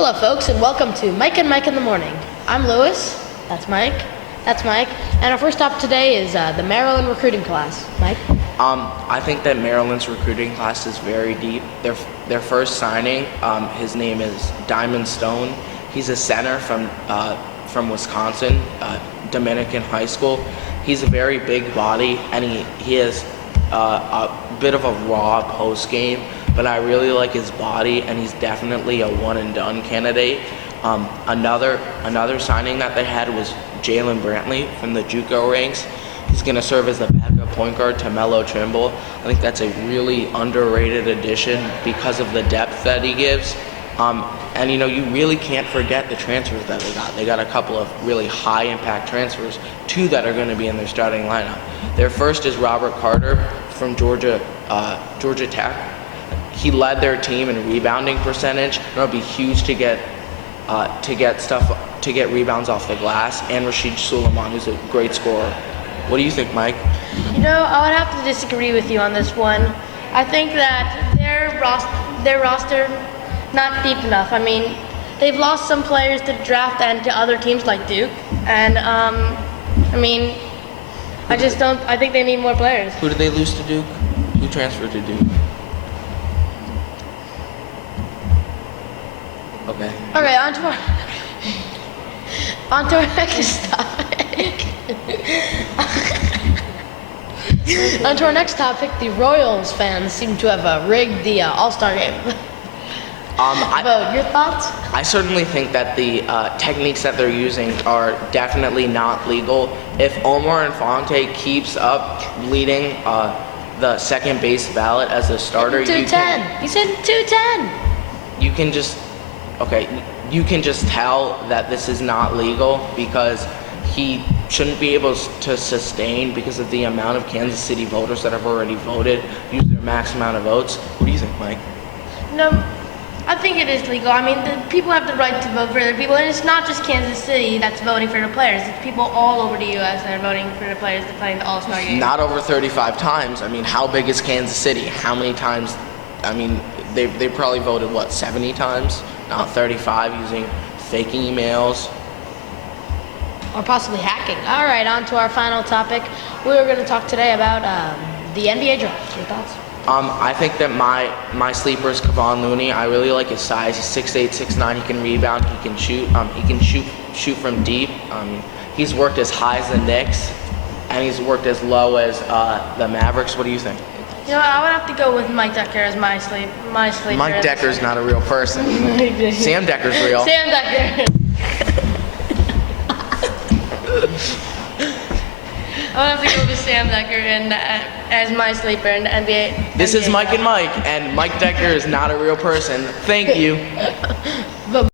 Hello, folks, and welcome to Mike and Mike in the Morning. I'm Lewis. That's Mike. That's Mike. And our first stop today is the Maryland recruiting class. Mike? I think that Maryland's recruiting class is very deep. Their first signing, his name is Diamond Stone. He's a center from Wisconsin, Dominican High School. He's a very big body, and he has a bit of a raw post game, but I really like his body, and he's definitely a one and done candidate. Another signing that they had was Jalen Brantley from the JUCO ranks. He's going to serve as the backup point guard to Melo Trimble. I think that's a really underrated addition because of the depth that he gives. And you really can't forget the transfers that they got. They got a couple of really high impact transfers, two that are going to be in their starting lineup. Their first is Robert Carter from Georgia Tech. He led their team in rebounding percentage. It'll be huge to get rebounds off the glass. And Rashid Suleiman, who's a great scorer. What do you think, Mike? I would have to disagree with you on this one. I think that their roster not deep enough. I mean, they've lost some players to draft and to other teams like Duke. And I think they need more players. Who did they lose to Duke? Who transferred to Duke? Okay. Okay, on to our next topic. On to our next topic. The Royals fans seem to have rigged the All-Star game. Your thoughts? I certainly think that the techniques that they're using are definitely not legal. If Omar Infante keeps up leading the second base ballot as a starter, He's in 210. You can just tell that this is not legal because he shouldn't be able to sustain because of the amount of Kansas City voters that have already voted, used their max amount of votes. What do you think, Mike? No, I think it is legal. I mean, the people have the right to vote for other people, and it's not just Kansas City that's voting for the players. It's people all over the U.S. that are voting for the players to play in the All-Star game. Not over 35 times. I mean, how big is Kansas City? How many times? I mean, they probably voted, 70 times? Not 35, using fake emails. Or possibly hacking. All right, on to our final topic. We're going to talk today about the NBA draft. Your thoughts? I think that my sleeper is Kevon Looney. I really like his size. He's 6'8", 6'9". He can rebound. He can shoot. He can shoot from deep. He's worked as high as the Knicks, and he's worked as low as the Mavericks. What do you think? I would have to go with Mike Decker as my sleeper. Mike Decker's not a real person. Sam Decker's real. Sam Decker. I would have to go with Sam Decker as my sleeper in the NBA. This is Mike and Mike, and Mike Decker is not a real person. Thank you.